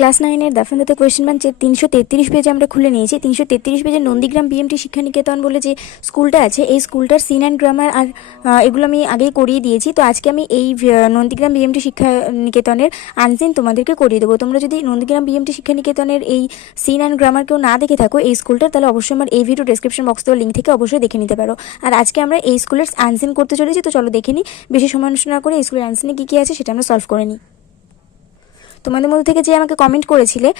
Class 9-এর দাফ and দাতে কোয়েশ্চেন ব্যাংক 333 পেজ আমরা খুলে নিয়েছি। 333 পেজের নন্দীগ্রাম বিএমটি শিক্ষানিকেতন বলে যে স্কুলটা আছে, এই স্কুলটার সিন অ্যান্ড গ্রামার আর এগুলো আমি আগেই করিয়ে দিয়েছি। তো আজকে আমি এই নন্দীগ্রাম বিএমটি শিক্ষানিকেতনের আনসিন তোমাদেরকে করিয়ে দেবো। তোমরা যদি নন্দীগ্রাম বিএমটি শিক্ষানিকেতনের এই সিন অ্যান্ড গ্রামার কেউ না দেখে থাকো এই স্কুলটার, তাহলে অবশ্যই আমার এই ভিডিও ডেসক্রিপশন বক্স দেওয়া লিঙ্ক থেকে অবশ্যই দেখে নিতে পারো। আর আজকে আমরা এই স্কুলের আনসিন করতে চলেছি, তো চলো দেখে নিই। বেশি সময় নষ্ট না করে এই স্কুলের আনসিনে কী কী আছে সেটা আমরা সলভ করে নিই। তোমাদের মধ্যে থেকে যে আমাকে কমেন্ট করেছিলে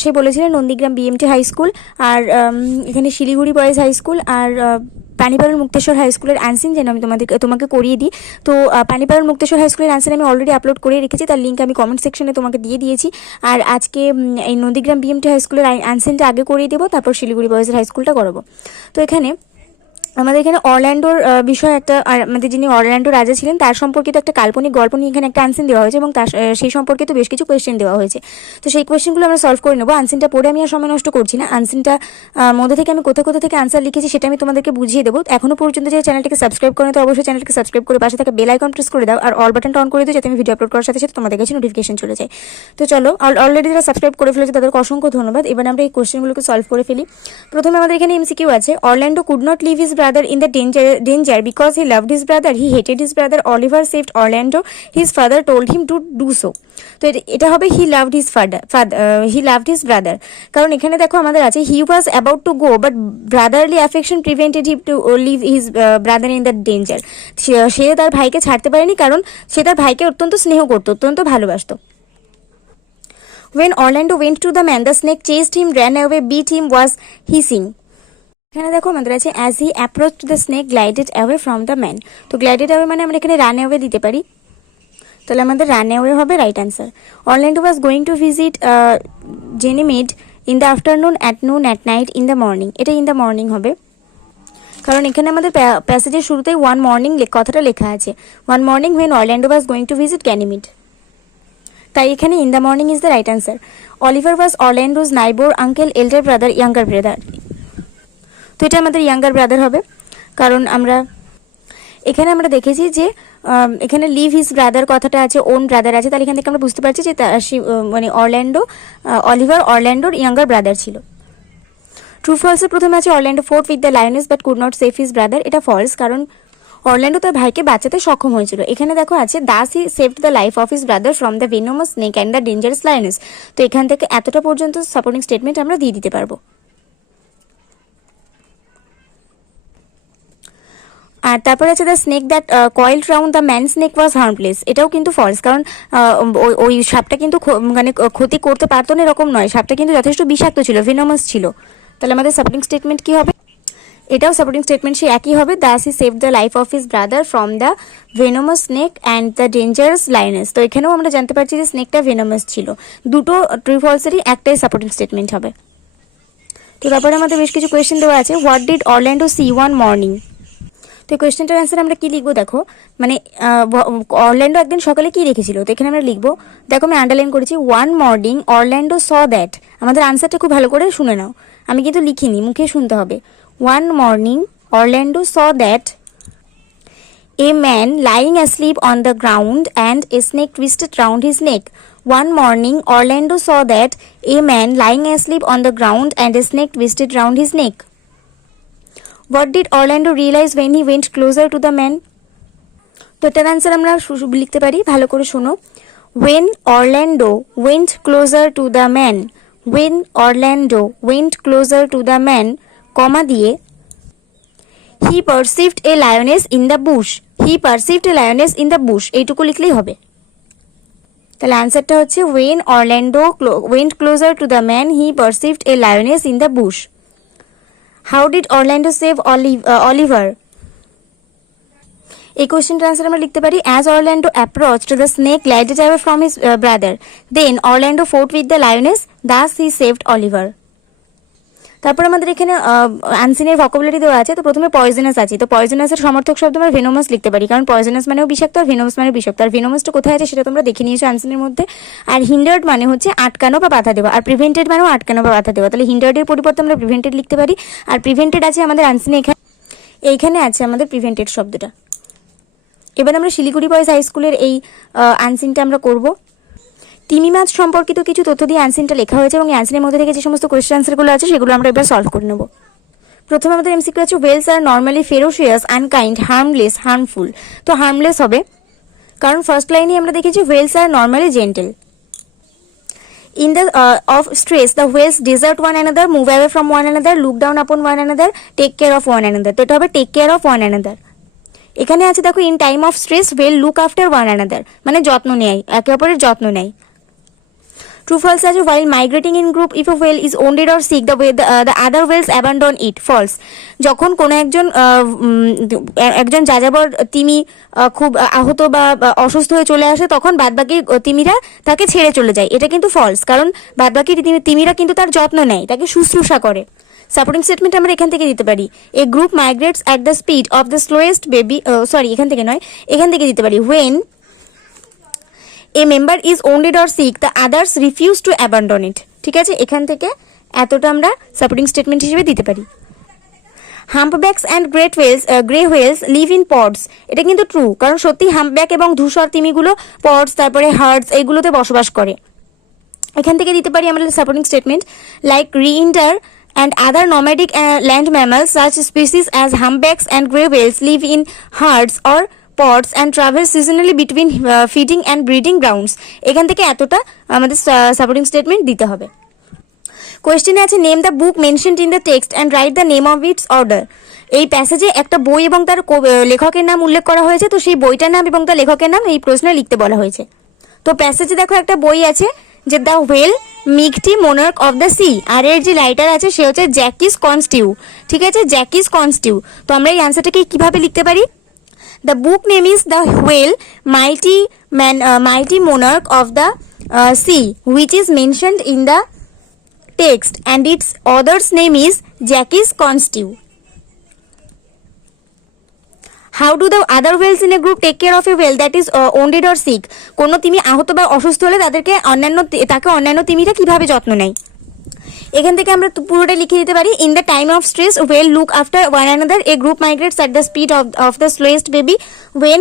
সে বলেছিলেন নন্দীগ্রাম বিএমটি হাই স্কুল, আর এখানে শিলিগুড়ি বয়েজ হাই স্কুল আর পানিপাড়ার মুক্তেশ্বর হাই স্কুলের আনসিন যেন আমি তোমাকে করিয়ে দিই। তো পানিপাড়ার মুক্তেশ্বর হাই স্কুলের আনসিন আমি অলরেডি আপলোড করে রেখেছি, তার লিঙ্ক আমি কমেন্ট সেকশনে তোমাকে দিয়ে দিয়েছি। আর আজকে এই নন্দীগ্রাম বিএমটি হাই স্কুলের আনসিনটা আগে করিয়ে দেবো, তারপর শিলিগুড়ি বয়েজের হাই স্কুলটা করাবো। তো এখানে আমাদের এখানে অরল্যান্ডোর বিষয় একটা, আর আমাদের যিনি অরল্যান্ডো রাজা ছিলেন তার সম্পর্কিত একটা কাল্পনিক গল্প নিয়ে এখানে একটা আনসিন দেওয়া হয়েছে এবং তার সেই সম্পর্কিত বেশ কিছু কোয়েশ্চেন দেওয়া হয়েছে। তো সেই কোয়েশ্চেনগুলো আমরা সলভ করে নেবো। আনসিনটা পড়ে আমি আর সময় নষ্ট করছি না। আনসিনটা মধ্যে থেকে আমি কোথা থেকে আনসার লিখেছি সেটা আমি তোমাদেরকে বুঝিয়ে দেবো। এখনো পর্যন্ত যে চ্যানেলটিকে সাবস্ক্রাইব করে তো অবশ্যই চ্যানেলটিকে সাবস্ক্রাইব করে পাশে থাকা বেল আইকন প্রেস করে দাও আর অল বাটনটা অন করে দিও, যাতে আমি ভিডিও আপলোড করার সাথে সাথে তোমাদের কাছে নোটিফিকেশন চলে যায়। তো চলো, অলরেডি যারা সাবস্ক্রাইব করে ফেলেছে তাদেরকে অসংখ্য ধন্যবাদ। এবার আমরা এই কোয়েশ্চেনগুলোকে সলভ করে ফেলি। প্রথমে আমাদের এখানে এমসিকিউ আছে, Orlando could not leave his brother in the danger because he loved his brother. He hated his brother. Oliver saved Orlando. His father told him to do so. তো এটা হবে he loved his he loved his brother, কারণ এখানে দেখো আমাদের আছে he was about to go but brotherly affection prevented him to leave his brother in the danger. সে তার ভাইকে ছাড়তে পারেনি কারণ সে তার ভাইকে অত্যন্ত স্নেহ করতো, অত্যন্ত ভালোবাসতো। When Orlando went to the man, the snake chased him, ran away, beat him, was hissing. এখানে দেখো আমাদের আছে as he approached the snake glided away from the man. তো গ্লাইডেড অ্যাওয়ে মানে আমরা এখানে রান অ্যাওয়ে দিতে পারি, তাহলে আমাদের রান অ্যাওয়ে হবে right answer. Orlando was going to visit Ganymede in the afternoon, at noon, at night, in the morning. এটা ইন দ্য মর্নিং হবে, কারণ এখানে আমাদের প্যাসেজের শুরুতেই ওয়ান মর্নিং কথাটা লেখা আছে। One morning when Orlando was going to visit Ganymede, তাই এখানে in the morning is the right answer. Oliver was Orlando's neighbour, uncle, elder brother, younger brother. তো এটা আমাদের ইয়াঙ্গার ব্রাদার হবে, কারণ এখানে আমরা দেখেছি যে এখানে লিভ হিজ ব্রাদার কথাটা আছে, ওন ব্রাদার আছে, তাহলে এখান থেকে আমরা বুঝতে পারছি যে মানে অলিভার অরল্যান্ডোর ইয়াঙ্গার ব্রাদার ছিল। ট্রু ফলসের প্রথমে আছে Orlando fort with the lioness but could not save his brother. এটা ফলস, কারণ অরল্যান্ডো তার ভাইকে বাঁচাতে সক্ষম হয়েছিল। এখানে দেখো আছে দাস হি saved the life of his brother from the venomous snake and the dangerous lioness. তো এখান থেকে এতটা পর্যন্ত সাপোর্টিং স্টেটমেন্ট আমরা দিয়ে দিতে পারবো। আর তারপরে আছে the snake that coiled round the man snake was harmless. এটাও কিন্তু ফলস, কারণ ওই সাপটা কিন্তু মানে ক্ষতি করতে পারতো না এরকম নয়, সাপটা কিন্তু যথেষ্ট বিষাক্ত ছিল, ভেনোমাস ছিল। তাহলে আমাদের সাপোর্টিং স্টেটমেন্ট কি হবে? এটাও সাপোর্টিং স্টেটমেন্ট সে একই হবে, thus he save the life of his brother from the venomous snake and the dangerous lioness. তো এখানেও আমরা জানতে পারছি যে স্নেকটা ভেনোমাস ছিল। দুটো ট্রু ফলসেরই একটাই সাপোর্টিং স্টেটমেন্ট হবে। তো তারপরে আমাদের বেশ কিছু কোয়েশ্চেন দেওয়া আছে, what did Orlando see one morning. তো এই কোয়েশ্চেনটার অ্যান্সার আমরা কি লিখবো দেখো, মানে অরল্যান্ডো একদিন সকালে কি রেখেছিল, তো এখানে আমরা লিখবো, দেখো আমি আন্ডারলাইন করেছি, one morning Orlando saw that. আমাদের আনসারটা খুব ভালো করে শুনে নাও, আমি কিন্তু লিখিনি, মুখে শুনতে হবে। One morning Orlando saw that a man lying asleep on the ground and a snake twisted round his neck. One morning, Orlando saw that a man lying asleep on the ground and a snake twisted round his neck. What did Orlando realize when he went closer to the man? তো এটার answer আমরা লিখতে পারি, ভালো করে শোনো। When Orlando went closer to the man, when Orlando went closer to the man, কমা দিয়ে, he perceived a lioness in the bush. He perceived a lioness in the bush, এইটুকু লিখলেই হবে। তাহলে আনসারটা হচ্ছে when Orlando went closer to the man, he perceived a lioness in the bush. How did Orlando save Oliver? এই কোয়েশ্চেনটার answer আমরা লিখতে পারি, as Orlando approached, the snake glided away from his brother. Then Orlando fought with the lioness, thus he saved Oliver. তারপর আমাদের এখানে আনসিনের vocabulary দেওয়া আছে। তো প্রথমে পয়জনাস আছে, তো পয়জনাসের সমর্থক শব্দ আমরা ভেনোমাস লিখতে পারি, কারণ পয়জনাস মানেও বিষাক্ত আর ভেনোমাস মানে বিষাক্ত। আর ভেনোমাসটা কোথায় আছে সেটা তোমরা দেখে নিয়েছো আনসিনের মধ্যে। আর হিন্ডার্ড মানে হচ্ছে আটকানো বা বাধা দেওয়া, আর প্রিভেন্টেড মানেও আটকানো বা বাধা দেওয়া। তাহলে হিন্ডার্ডের পরিবর্তে আমরা প্রিভেন্টেড লিখতে পারি। আর প্রিভেন্টেড আছে আমাদের আনসিনে, এইখানে আছে আমাদের প্রিভেন্টেড শব্দটা। এবার আমরা শিলিগুড়ি বয়েজ হাই স্কুলের এই আনসিনটা আমরা করব। তিমি মাছ সম্পর্কিত কিছু তথ্য দিয়ে অ্যান্সারটা লেখা হয়েছে এবং অ্যান্সারের মধ্যে থেকে যে সমস্ত কোয়েশ্চেন আনসারগুলো আছে সেগুলো আমরা এবার সলভ করে নেব। প্রথমে আমাদের এমসিকিউ আছে whales are normally ferocious, unkind, harmless, harmful. তো হার্মলেস হবে, কারণ ফার্স্ট লাইনে আমরা দেখেছি whales are normally gentle. In the of stress, the whales desert one another, move away from one another, look down upon one another, take care of one another. তো এটা হবে take care of one another. এখানে আছে দেখো in time of stress whale look after one another, মানে যত্ন নেয়, একে অপরের যত্ন নেয়। ট্রু ফলস আছে while migrating in group if a whale is wounded or sick the other whales abandon it. False, যখন কোনো একজন যাযাবর তিমি খুব আহত বা অসুস্থ হয়ে চলে আসে তখন বাদবাকি তিমিরা তাকে ছেড়ে চলে যায়। এটা কিন্তু ফলস, কারণ বাদবাকি তিমিরা কিন্তু তার যত্ন নেয়, তাকে শুশ্রূষা করে। সাপোর্টিং স্টেটমেন্ট আমরা এখান থেকে দিতে পারি a group migrates at the speed of the slowest baby, এখান থেকে নয়, এখান থেকে দিতে পারি when a member is wounded or sick the others refuse to abandon it। ঠিক আছে, এখান থেকে এতটা আমরা সাপোর্টিং স্টেটমেন্ট হিসেবে দিতে পারি। Humpbacks and grey whales live in pods, এটা কিন্তু ট্রু, কারণ সত্যি হাম্পব্যাক এবং ধূসর তিমিগুলো পডস, তারপরে হার্ডস, এইগুলোতে বসবাস করে। এখান থেকে দিতে পারি আমরা supporting statement like reindeer and other nomadic land mammals such species as humpbacks and grey whales live in herds or pods and travel seasonally between feeding and breeding grounds। এখান থেকে এতটা আমাদের সাপোর্টিং স্টেটমেন্ট দিতে হবে। কোয়েশ্চেনে আছে name the book mentioned in the text and write the name of its order. এই প্যাসেজে একটা বই এবং তার লেখকের নাম উল্লেখ করা হয়েছে, তো সেই বইটার নাম এবং তার লেখকের নাম এই প্রশ্নে লিখতে বলা হয়েছে। তো প্যাসেজে দেখো একটা বই আছে যে the whale mighty monarch of the sea, আর এর যে রাইটার আছে সে হচ্ছে জ্যাকিস কনস্টিউ। ঠিক আছে, জ্যাকিস কনস্টিউ। তো আমরা এই অ্যান্সারটাকে কিভাবে লিখতে পারি? The book name is the whale mighty monarch of the sea which is mentioned in the text and its author's name is Jacques Cousteau. How do the other whales in a group take care of a whale that is wounded or sick? কোনো তিমি আহত বা অসুস্থ হলে তাকে অন্যান্য তিমিরা কিভাবে যত্ন নেয়? এখান থেকে আমরা পুরোটা লিখে দিতে পারি in the time of stress whale look after one another, a group migrates at the speed of the slowest baby, when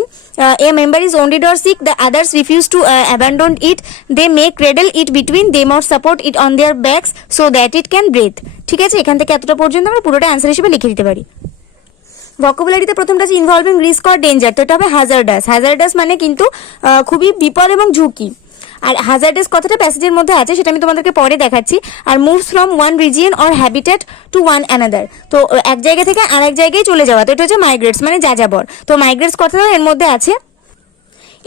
a member is wounded or sick the others refuse to abandon it, they may cradle it between them or support it on their backs so that it can breathe। ঠিক আছে, এখান থেকে এতটা পর্যন্ত আমরা পুরোটা answer হিসেবে লিখে দিতে পারি। ভোকাবুলারিতে প্রথমটা আছে ইনভলভিং রিস্ক অর ডেঞ্জার, তো এটা হবে হ্যাজার্ডাস। হ্যাজার্ডাস মানে কিন্তু খুবই বিপদ এবং ঝুঁকি। আর হ্যাজার্ডাস কথাটা প্যাসেজের মধ্যে আছে, সেটা আমি তোমাদেরকে পরে দেখাচ্ছি। আর moves from one region or habitat to one another, তো এক জায়গা থেকে আরেক জায়গায় চলে যাওয়া, তো এটা হচ্ছে মাইগ্রেটস মানে যাযাবর। তো মাইগ্রেটস কথাটা এর মধ্যে আছে।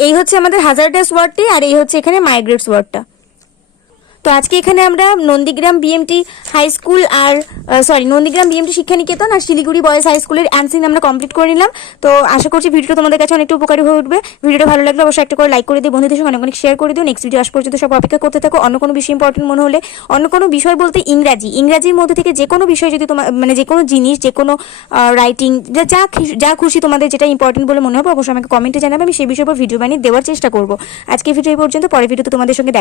এই হচ্ছে আমাদের হ্যাজার্ডাস ওয়ার্ডটি, আর এই হচ্ছে এখানে মাইগ্রেটস ওয়ার্ডটা। তো আজকে এখানে আমরা নন্দীগ্রাম বিএমটি হাই স্কুল আর নন্দীগ্রাম বিএমটি শিক্ষানিকেতন আর শিলিগুড়ি বয়েজ হাই স্কুলের অ্যান্সার আমরা কমপ্লিট করে নিলাম। তো আশা করছি ভিডিওটা তোমাদের কাছে অনেকটা উপকারী হয়ে উঠবে। ভিডিওটা ভালো লাগলে অবশ্যই একটা করে লাইক করে দিও, বন্ধুদের সঙ্গে অনেক শেয়ার করে দিও। নেক্সট ভিডিও আস পর্যন্ত সব অপেক্ষা করতে থাকো। অন্য কোনো বিষয় ইম্পর্টেন্ট মনে হলে, অন্য কোনো বিষয় বলতে ইংরাজির মধ্যে থেকে যে কোনো বিষয় যদি তোমার যে কোনো জিনিস, যে কোনো রাইটিং, যা খুশি তোমাদের যেটা ইম্পর্টেন্ট বলে মনে হবে অবশ্যই আমাকে কমেন্টে জানাবে, আমি সেই বিষয়ের উপর ভিডিও বানিয়ে দেওয়ার চেষ্টা করবো। আজকে ভিডিও এই পর্যন্ত, পরের ভিডিওতে তোমাদের সঙ্গে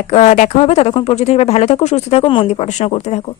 দেখা হবে। ততক্ষণ পর্যন্ত ভালো থাকো, সুস্থ থাকো, মন দিয়ে পড়াশোনা করতে থাকো।